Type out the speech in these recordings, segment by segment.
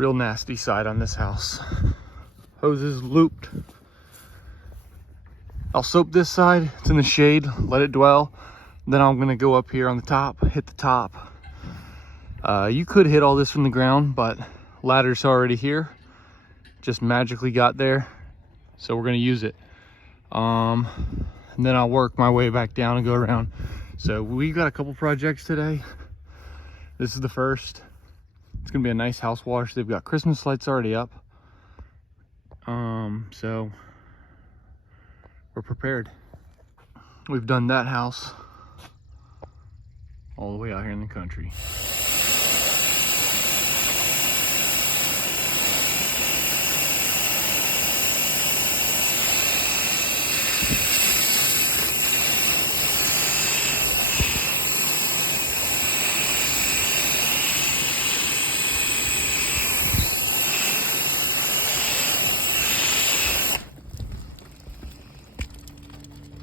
Real nasty side on this house. Hoses looped. I'll soap this side, it's in the shade, let it dwell. Then I'm gonna go up here on the top, hit the top. You could hit all this from the ground, but ladder's already here. Just magically got there, so we're gonna use it. And then I'll work my way back down and go around. So we got a couple projects today. This is the first. It's gonna be a nice house wash. They've got Christmas lights already up. So we're prepared. We've done that house all the way out here in the country.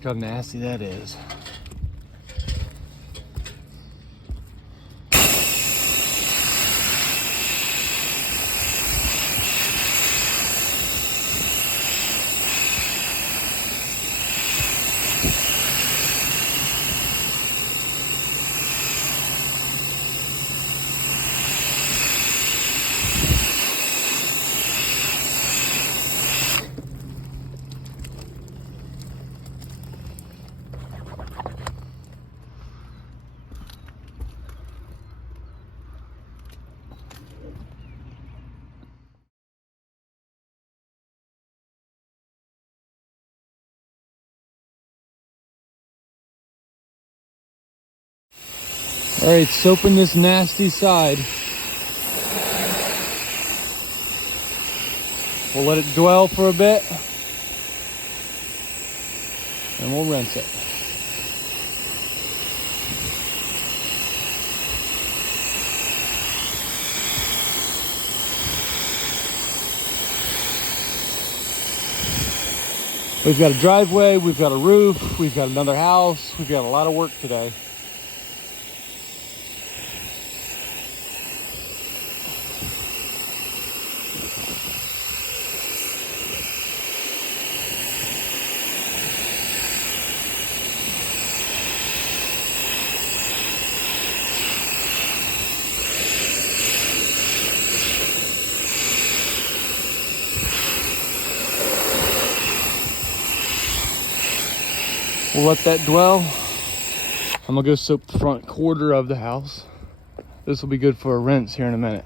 Look how nasty that is. All right, soaping this nasty side. We'll let it dwell for a bit, and we'll rinse it. We've got a driveway, we've got a roof, we've got another house, we've got a lot of work today. We'll let that dwell. I'm gonna go soap the front quarter of the house. This will be good for a rinse here in a minute.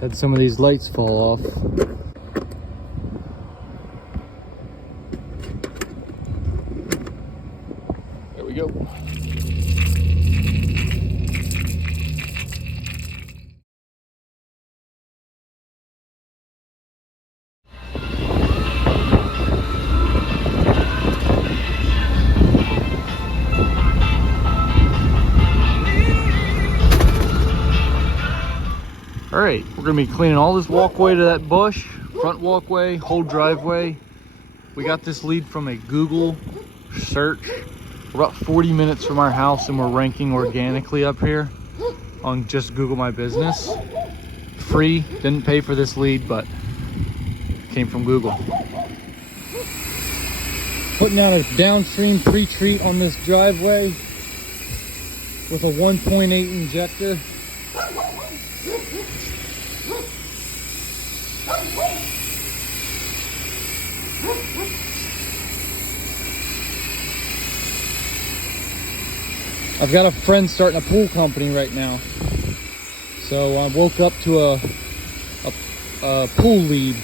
Had some of these lights fall off. There we go. All right, we're gonna be cleaning all this walkway to that bush, front walkway, whole driveway. We got this lead from a Google search. We're about 40 minutes from our house and we're ranking organically up here on just Google My Business. Free, didn't pay for this lead, but came from Google. Putting out a downstream pre-treat on this driveway with a 1.8 injector. I've got a friend starting a pool company right now, so I woke up to a pool lead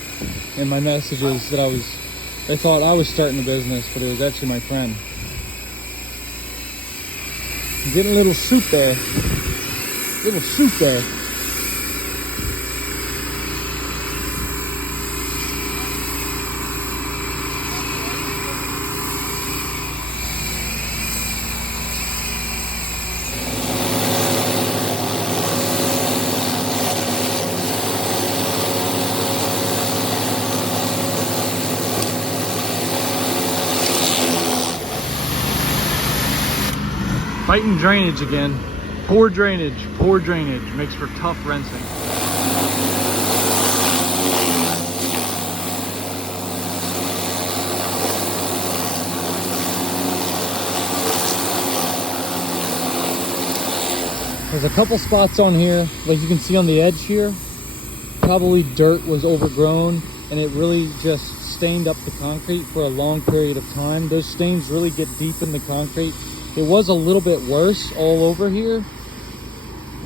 in my messages that I was They thought I was starting a business, but it was actually my friend. Getting a little soup there. Little soup there. Fighting drainage again. Poor drainage makes for tough rinsing. There's a couple spots on here, like you can see on the edge here, probably dirt was overgrown and it really just stained up the concrete for a long period of time. Those stains really get deep in the concrete. It was a little bit worse all over here,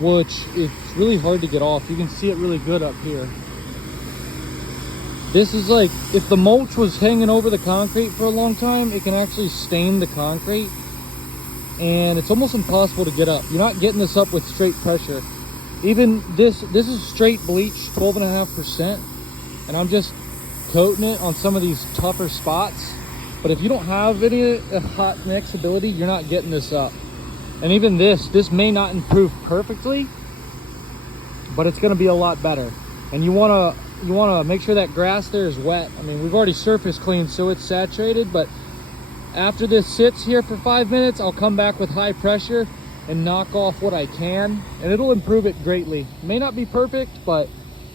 which it's really hard to get off. You can see it really good up here. This is like, if the mulch was hanging over the concrete for a long time, it can actually stain the concrete and it's almost impossible to get up. You're not getting this up with straight pressure. Even this is straight bleach, 12.5%, and I'm just coating it on some of these tougher spots. But if you don't have any hot mix ability, you're not getting this up. And even this may not improve perfectly, but it's gonna be a lot better. And you wanna make sure that grass there is wet. I mean, we've already surface cleaned, so it's saturated, but after this sits here for 5 minutes, I'll come back with high pressure and knock off what I can, and it'll improve it greatly. May not be perfect, but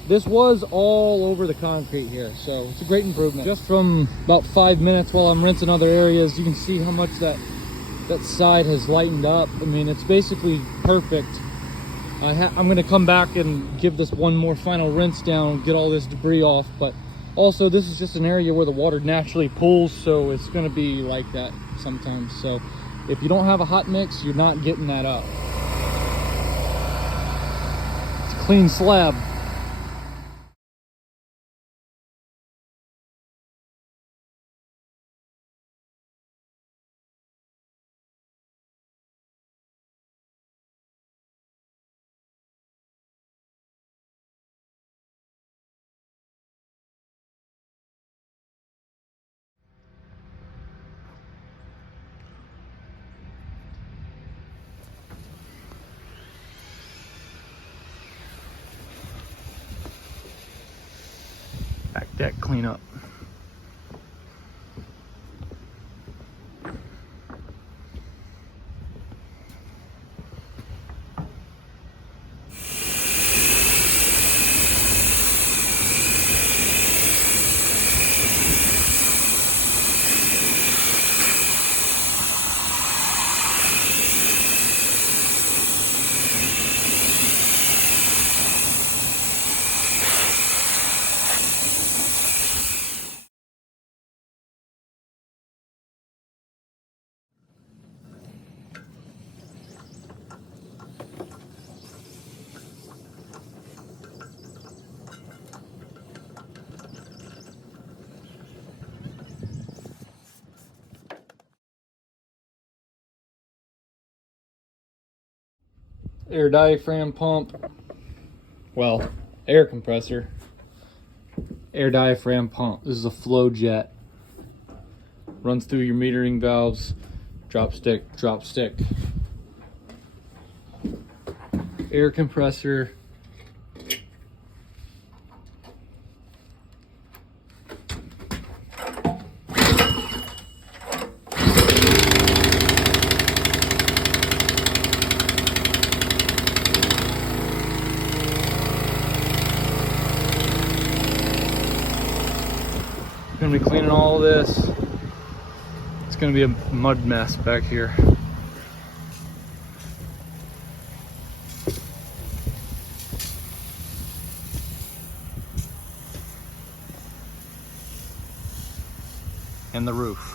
this was all over the concrete here, so it's a great improvement. Just from about 5 minutes while I'm rinsing other areas, you can see how much that side has lightened up. I mean, it's basically perfect. I'm gonna come back and give this one more final rinse down, get all this debris off, but also this is just an area where the water naturally pools, so it's gonna be like that sometimes. So if you don't have a hot mix, you're not getting that up. It's a clean slab. Back deck cleanup. Air diaphragm pump, well, air compressor, air diaphragm pump. This is a flow jet. Runs through your metering valves, drop stick, drop stick. Air compressor. Gonna be cleaning all of this. It's gonna be a mud mess back here. And the roof.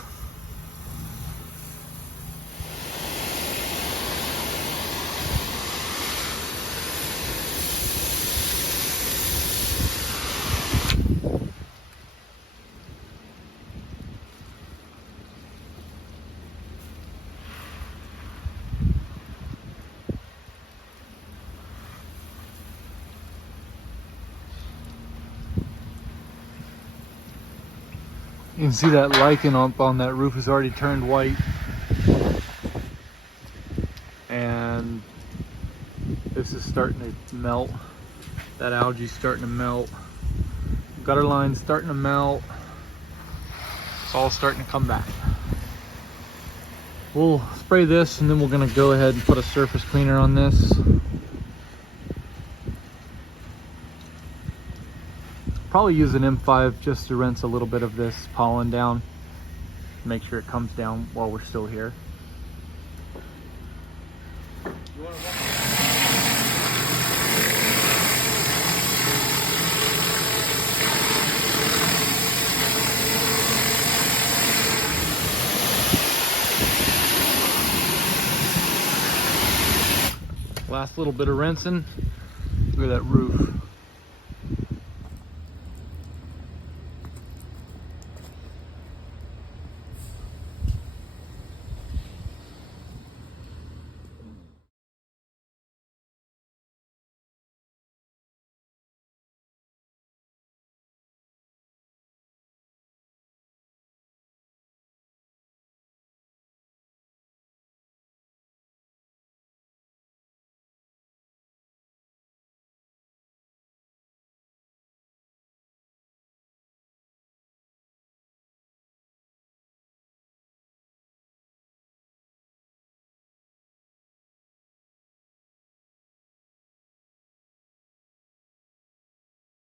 You can see that lichen up on that roof has already turned white. And this is starting to melt. That algae's starting to melt. Gutter line's starting to melt. It's all starting to come back. We'll spray this and then we're gonna go ahead and put a surface cleaner on this. Probably use an M5 just to rinse a little bit of this pollen down. Make sure it comes down while we're still here. Last little bit of rinsing. Look at that roof.